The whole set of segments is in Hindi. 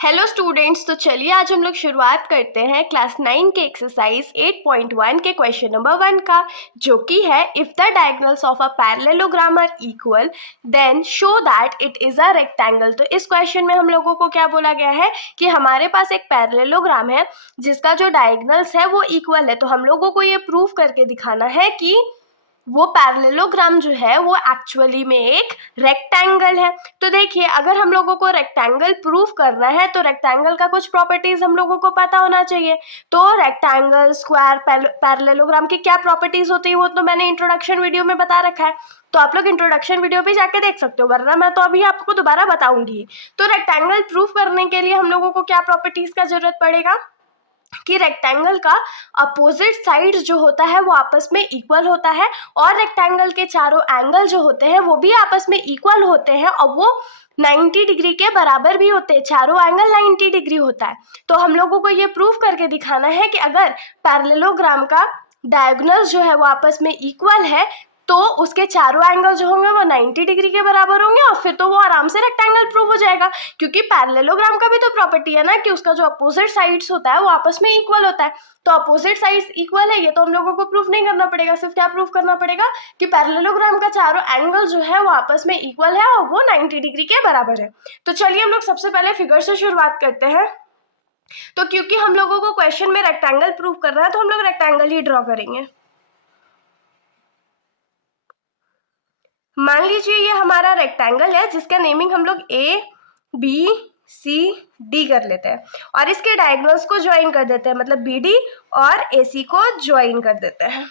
हेलो स्टूडेंट्स, तो चलिए आज हम लोग शुरुआत करते हैं क्लास 9 के एक्सरसाइज 8.1 के क्वेश्चन नंबर 1 का, जो कि है if the diagonals of a parallelogram are equal then show that it is a rectangle. तो इस क्वेश्चन में हम लोगों को क्या बोला गया है कि हमारे पास एक पैरेललोग्राम है जिसका जो डायगोनल्स है वो इक्वल है। तो हम लोगों को ये प्रूव करके दिखाना है कि वो पैरेललोग्राम जो है वो एक्चुअली में एक रेक्टेंगल है। तो देखिए, अगर हम लोगों को रेक्टेंगल प्रूफ करना है तो रेक्टेंगल का कुछ प्रॉपर्टीज हम लोगों को पता होना चाहिए। तो रेक्टेंगल, स्क्वायर, पैरेललोग्राम की क्या प्रॉपर्टीज होती है वो तो मैंने इंट्रोडक्शन वीडियो में बता रखा है, तो आप लोग इंट्रोडक्शन वीडियो भी जाके देख सकते हो, वरना मैं तो अभी आपको दोबारा बताऊंगी। तो रेक्टेंगल प्रूफ करने के लिए हम लोगों को क्या प्रॉपर्टीज का जरूरत पड़ेगा कि रेक्टेंगल का अपोजिट साइड्स जो होता है वो आपस में इक्वल होता है, और रेक्टेंगल के चारों एंगल जो होते हैं वो भी आपस में इक्वल होते हैं, और वो 90 डिग्री के बराबर भी होते हैं। चारों एंगल 90 डिग्री होता है। तो हम लोगों को ये प्रूफ करके दिखाना है कि अगर पैरेललोग्राम का डायगोनल्स जो है वो आपस में इक्वल है तो उसके चारों एंगल जो होंगे वो 90 डिग्री के बराबर होंगे, और फिर तो वो आराम से रेक्टेंगल प्रूव हो जाएगा। क्योंकि पैरेललोग्राम का भी तो प्रॉपर्टी है ना कि उसका जो अपोजिट साइड्स होता है वो आपस में इक्वल होता है। तो अपोजिट साइड्स इक्वल है, ये तो हम लोगों को प्रूफ नहीं करना पड़ेगा। सिर्फ क्या प्रूफ करना पड़ेगा कि पैरेललोग्राम का चारों एंगल जो है वो आपस में इक्वल है और वो 90 डिग्री के बराबर है। तो चलिए हम लोग सबसे पहले फिगर से शुरुआत करते हैं। तो क्योंकि हम लोगों को क्वेश्चन में रेक्टेंगल प्रूफ करना है तो हम लोग रेक्टेंगल ही ड्रॉ करेंगे। मान लीजिए ये हमारा रेक्टेंगल है जिसका नेमिंग हम लोग ए बी सी डी कर लेते हैं, और इसके डायगोनल्स को ज्वाइन कर देते हैं, मतलब बी डी और ए सी को ज्वाइन कर देते हैं।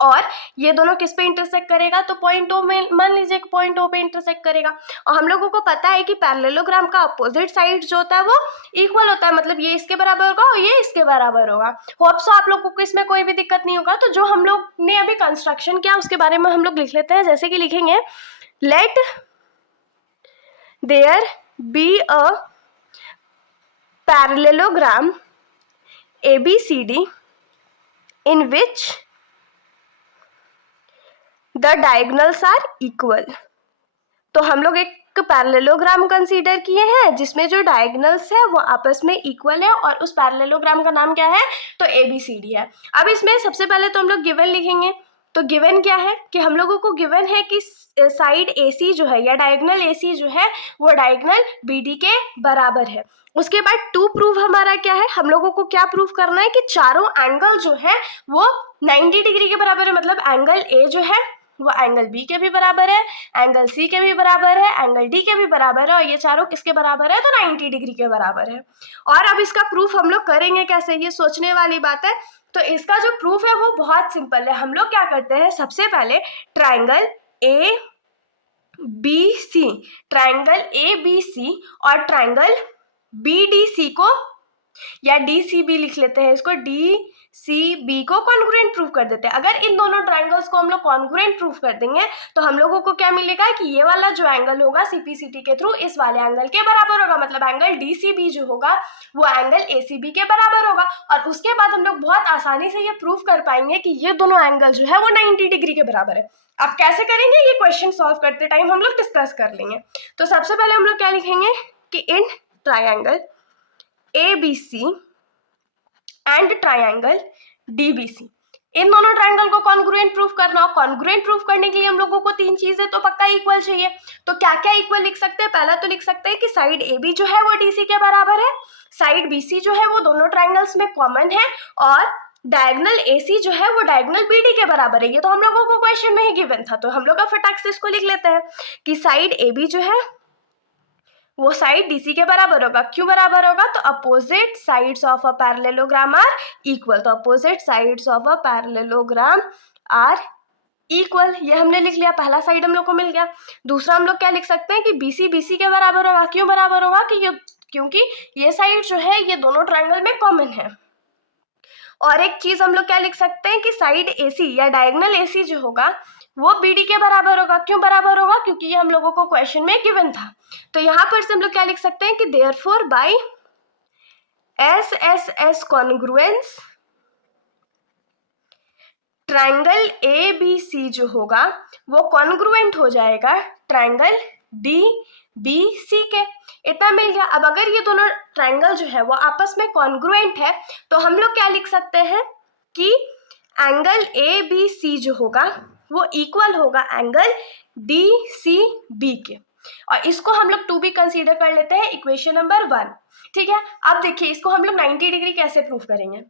और ये दोनों किस पे इंटरसेक्ट करेगा, तो पॉइंट ओ में, मान लीजिए पॉइंट ओ पे इंटरसेक्ट करेगा। और हम लोगों को पता है कि पैरेललोग्राम का अपोजिट साइड जो होता है वो इक्वल होता है, मतलब ये इसके बराबर होगा और ये इसके बराबर होगा। होप सो आप लोगों को इसमें कोई भी दिक्कत नहीं होगा। तो जो हम लोग ने अभी कंस्ट्रक्शन किया उसके बारे में हम लोग लिख लेते हैं। जैसे कि लिखेंगे let there be a parallelogram ABCD in which the diagonals are equal। तो हम लोग एक पैरेललोग्राम कंसीडर किए हैं जिसमें जो डायगोनल्स है वो आपस में इक्वल है, और उस पैरेललोग्राम का नाम क्या है, तो ABCD है। अब इसमें सबसे पहले तो हम लोग गिवन लिखेंगे। तो गिवन क्या है कि हम लोगों को गिवन है कि साइड AC जो है या डायगोनल AC जो है वो डायगोनल BD के बराबर है। उसके बाद टू प्रूफ हमारा क्या है, हम लोगों को क्या प्रूफ करना है कि चारों एंगल जो है वो 90 डिग्री के बराबर है, मतलब एंगल A जो है वो एंगल B के भी बराबर है, एंगल C के भी बराबर है, एंगल D के भी बराबर है, और ये चारों किसके बराबर है, तो 90 डिग्री के बराबर है। और अब इसका प्रूफ हम लोग करेंगे कैसे, ये सोचने वाली बात है। तो इसका जो प्रूफ है वो बहुत सिंपल है। हम लोग क्या करते हैं, सबसे पहले ट्राइंगल ABC, ट्राइंगल ABC और ट्राइंगल BDC को, या DCB लिख लेते हैं इसको, DCB को कॉन्ग्रुएंट प्रूफ कर देते हैं। अगर इन दोनों ट्राइंगल्स को हम लोग कॉन्ग्रुएंट प्रूफ कर देंगे तो हम लोगों को क्या मिलेगा कि ये वाला जो एंगल होगा CPCT के थ्रू इस वाले एंगल के बराबर होगा, मतलब एंगल DCB जो होगा वो एंगल ACB के बराबर होगा। और उसके बाद हम लोग बहुत आसानी से ये प्रूफ कर पाएंगे कि ये दोनों एंगल जो है वो 90 डिग्री के बराबर है। अब कैसे करेंगे ये क्वेश्चन सॉल्व करते टाइम हम लोग डिस्कस कर लेंगे। तो सबसे पहले हम लोग क्या लिखेंगे कि in triangle ABC and triangle DBC, इन दोनों ट्राइंगल को कॉन्ग्रुएंट प्रूफ करना। और कॉन्ग्रुएंट प्रूफ करने के लिए हम लोगों को तीन चीजें तो पक्का इक्वल चाहिए। तो क्या क्या इक्वल लिख सकते हैं, पहला तो लिख सकते हैं कि साइड AB जो है वो DC के बराबर है, साइड BC जो है वो दोनों ट्राइंगल्स में कॉमन है, और डायगोनल AC जो है वो डायगोनल BD के बराबर है। ये तो हम लोगों को क्वेश्चन में ही गिवन था, तो हम लोग फटाक से इसको लिख लेते हैं कि साइड AB जो है वो साइड DC के बराबर होगा। क्यों बराबर होगा, तो opposite sides of a parallelogram are equal. तो opposite sides of a parallelogram are equal, ये हमने लिख लिया, पहला साइड हम लोग को मिल गया। दूसरा हम लोग क्या लिख सकते हैं कि BC BC के बराबर होगा। क्यों बराबर होगा, कि क्योंकि ये साइड जो है ये दोनों ट्राइंगल में कॉमन है। और एक चीज हम लोग क्या लिख सकते हैं कि साइड AC या डायगोनल AC जो होगा वो BD के बराबर होगा। क्यों बराबर होगा, क्योंकि ये हम लोगों को क्वेश्चन में गिवन था। तो यहाँ पर से हम लोग क्या लिख सकते हैं कि therefore by SSS congruence triangle ABC जो होगा वो कॉन्ग्रुएंट हो जाएगा ट्राइंगल बी सी के, इतना मिल गया। अब अगर ये दोनों ट्रायंगल जो है वो आपस में कॉन्ग्रुएंट है तो हम लोग क्या लिख सकते हैं कि एंगल ए बी सी जो होगा वो इक्वल होगा एंगल डी सी बी के, और इसको हम लोग टू बी कंसीडर कर लेते हैं इक्वेशन नंबर 1। ठीक है, अब देखिए इसको हम लोग 90 डिग्री कैसे प्रूव करेंगे।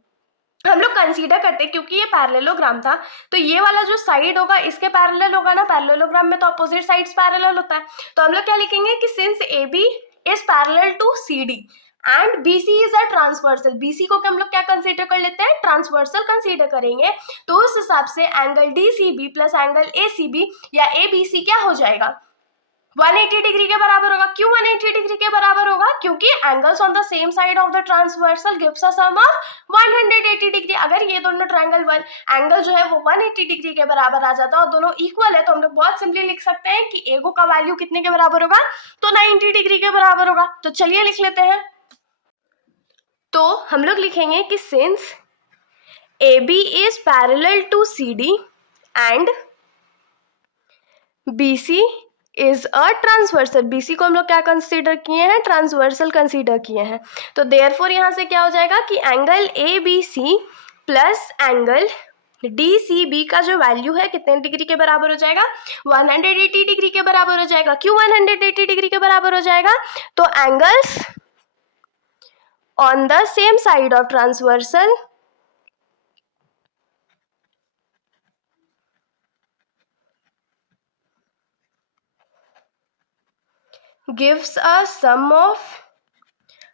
हम लोग कंसीडर करते हैं क्योंकि ये पैरेललोग्राम था तो ये वाला जो साइड होगा इसके पैरेलल होगा ना, पैरेललोग्राम में तो अपोजिट साइड्स पैरेलल होता है। तो हम लोग क्या लिखेंगे कि since A B is parallel to C D and B C is a transversal, B C को हम लोग क्या कंसीडर कर लेते हैं, ट्रांसवर्सल कंसीडर करेंगे। तो उस हिसाब से angle D C B plus angle A C B या ए बी सी क्या हो जाएगा, 180 डिग्री के बराबर होगा। क्यों 180 डिग्री के बराबर होगा, क्योंकि angles on the same side of the transversal gives a sum of 180 degree. अगर ये दोनों ट्रायंगल एंगल जो है वो 180 डिग्री के बराबर आ जाता है और दोनों इक्वल है तो हम लोग बहुत सिंपली लिख सकते हैं कि एगो का वैल्यू कितने के बराबर होगा, तो 90 डिग्री के बराबर होगा। तो चलिए लिख लेते हैं। तो हम लोग लिखेंगे कि since A B is parallel to C D and B C is a transversal, BC को हम लोग क्या कंसीडर किए हैं, ट्रांसवर्सल कंसीडर किए हैं। तो देयरफॉर यहाँ से क्या हो जाएगा कि angle A B C plus angle D C B का जो वैल्यू है कितने डिग्री के बराबर हो जाएगा, 180 डिग्री के बराबर हो जाएगा। क्यों 180 डिग्री के बराबर हो जाएगा, तो angles on the same side of transversal gives a sum of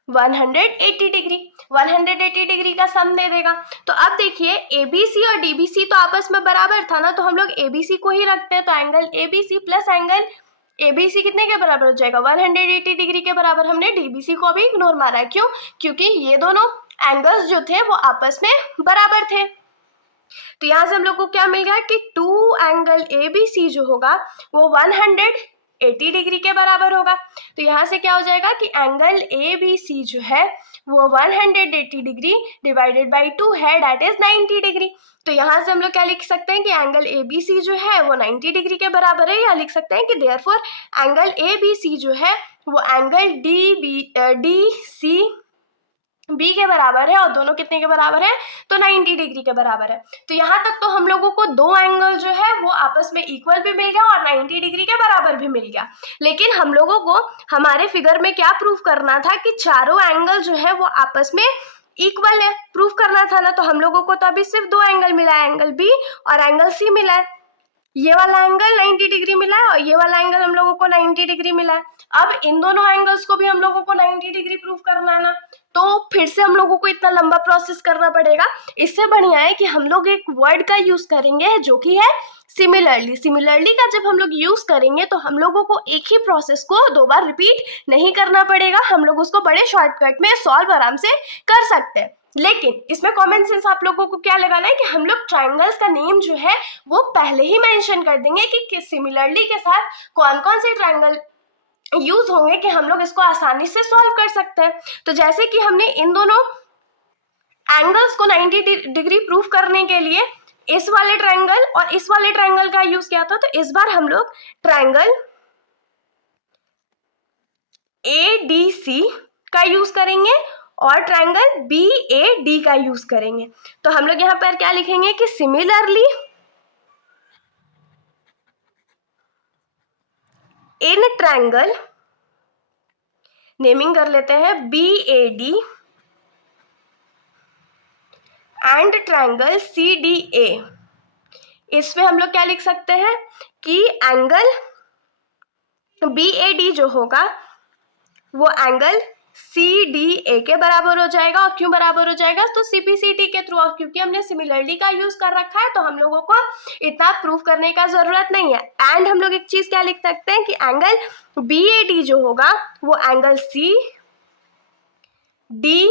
180 degree, 180 degree का सम दे देगा। तो अब देखिए ABC और DBC तो आपस में बराबर था ना, तो हम लोग ABC को ही रखते हैं। तो angle ABC plus angle ABC कितने के बराबर हो जाएगा, 180 डिग्री के बराबर। हमने DBC को भी इग्नोर मारा है, क्यों, क्योंकि ये दोनों एंगल्स जो थे वो आपस में बराबर थे। तो यहाँ से हम लोग को क्या मिल गया कि 2 एंगल ABC जो होगा वो 180 डिग्री के बराबर होगा। तो यहाँ से क्या हो जाएगा कि एंगल ABC जो है वो 180 डिग्री डिवाइडेड बाई 2 है, दैट इज 90 डिग्री। तो यहाँ से हम लोग क्या लिख सकते हैं कि एंगल ABC जो है वो 90 डिग्री के बराबर है, या लिख सकते हैं कि देयरफॉर एंगल ABC जो है वो एंगल DC बी के बराबर है, और दोनों कितने के बराबर है, तो 90 डिग्री के बराबर है। तो यहाँ तक तो हम लोगों को दो एंगल जो है वो आपस में इक्वल भी मिल गया और 90 डिग्री के बराबर भी मिल गया। लेकिन हम लोगों को हमारे फिगर में क्या प्रूफ करना था कि चारों एंगल जो है वो आपस में इक्वल है, प्रूफ करना था ना। तो हम लोगों को तो अभी सिर्फ दो एंगल मिला है, एंगल बी और एंगल सी मिला है। ये वाला एंगल 90 डिग्री मिला है और ये वाला एंगल हम लोगों को 90 डिग्री मिला है। अब इन दोनों एंगल्स को भी हम लोगों को 90 डिग्री प्रूफ करना है ना, तो फिर से हम लोगों को इतना लंबा प्रोसेस करना पड़ेगा। इससे बढ़िया है कि हम लोग एक वर्ड का यूज करेंगे जो कि है सिमिलरली। सिमिलरली का जब हम लोग यूज करेंगे तो हम लोगों को एक ही प्रोसेस को दो बार रिपीट नहीं करना पड़ेगा, हम लोग उसको बड़े शॉर्टकट में सॉल्व आराम से कर सकते हैं। लेकिन इसमें कॉमन सेंस आप लोगों को क्या लगाना है कि हम लोग ट्रायंगल्स का नेम जो है वो पहले ही मेंशन कर देंगे कि सिमिलरली के साथ कौन कौन से ट्रायंगल यूज होंगे कि हम लोग इसको आसानी से सॉल्व कर सकते हैं। तो जैसे कि हमने इन दोनों एंगल्स को 90 डिग्री प्रूफ करने के लिए इस वाले ट्रायंगल और इस वाले ट्रायंगल का यूज किया था, तो इस बार हम लोग ट्रायंगल ADC का यूज करेंगे और ट्रायंगल BAD का यूज करेंगे। तो हम लोग यहाँ पर क्या लिखेंगे कि सिमिलरली इन ट्रायंगल, नेमिंग कर लेते हैं BAD एंड ट्रायंगल CDA, इसमें हम लोग क्या लिख सकते हैं कि एंगल BAD जो होगा वो एंगल CDA के बराबर हो जाएगा। और क्यों बराबर हो जाएगा, तो CPCT के थ्रू, क्योंकि हमने सिमिलरली का यूज कर रखा है तो हम लोगों को इतना प्रूफ करने का जरूरत नहीं है। एंड हम लोग एक चीज क्या लिख सकते हैं कि एंगल BAD जो होगा वो एंगल CDA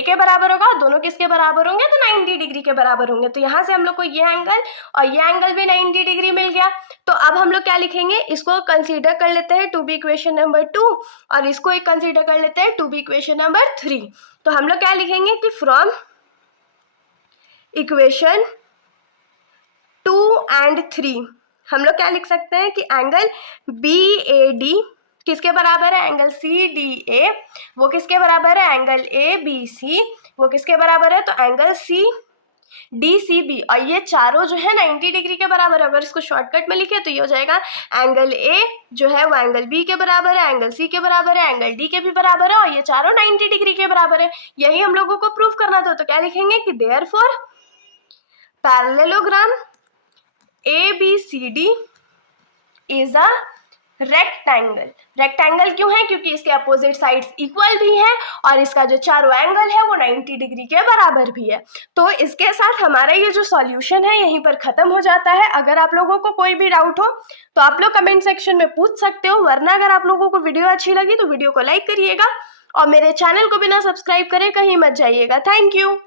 के बराबर होगा। दोनों किसके बराबर होंगे, तो 90 डिग्री के बराबर होंगे। तो यहाँ से हम लोग को ये एंगल और ये एंगल भी 90 डिग्री मिल गया। तो अब हम लोग क्या लिखेंगे, इसको कंसीडर कर लेते हैं टू बी इक्वेशन नंबर 2 और इसको एक कंसीडर कर लेते हैं टू बी इक्वेशन नंबर 3। तो हम लोग क्या लिखेंगे कि फ्रॉम इक्वेशन 2 and 3 हम लोग क्या लिख सकते हैं कि एंगल BAD किसके बराबर है? Angle C D A. वो किसके बराबर है? Angle A B C. वो किसके बराबर है? तो angle C D C B. और ये चारों जो है 90 डिग्री के बराबर है। अगर इसको शॉर्टकट में लिखे तो ये हो जाएगा एंगल ए जो है वो एंगल बी के बराबर है, एंगल सी के बराबर है, एंगल डी के भी बराबर है, और ये चारों 90 डिग्री के बराबर है। यही हम लोगों को प्रूफ करना था। तो क्या लिखेंगे कि therefore parallelogram ABCD is a rectangle. Rectangle क्यों है? क्योंकि इसके अपोजिट साइड्स इक्वल भी हैं और इसका जो चारों एंगल है वो 90 डिग्री के बराबर भी है। तो इसके साथ हमारा ये जो सॉल्यूशन है यहीं पर खत्म हो जाता है। अगर आप लोगों को कोई भी डाउट हो तो आप लोग कमेंट सेक्शन में पूछ सकते हो, वरना अगर आप लोगों को वीडियो अच्छी लगी तो वीडियो को लाइक करिएगा और मेरे चैनल को बिना सब्सक्राइब करे कहीं मत जाइएगा। Thank you.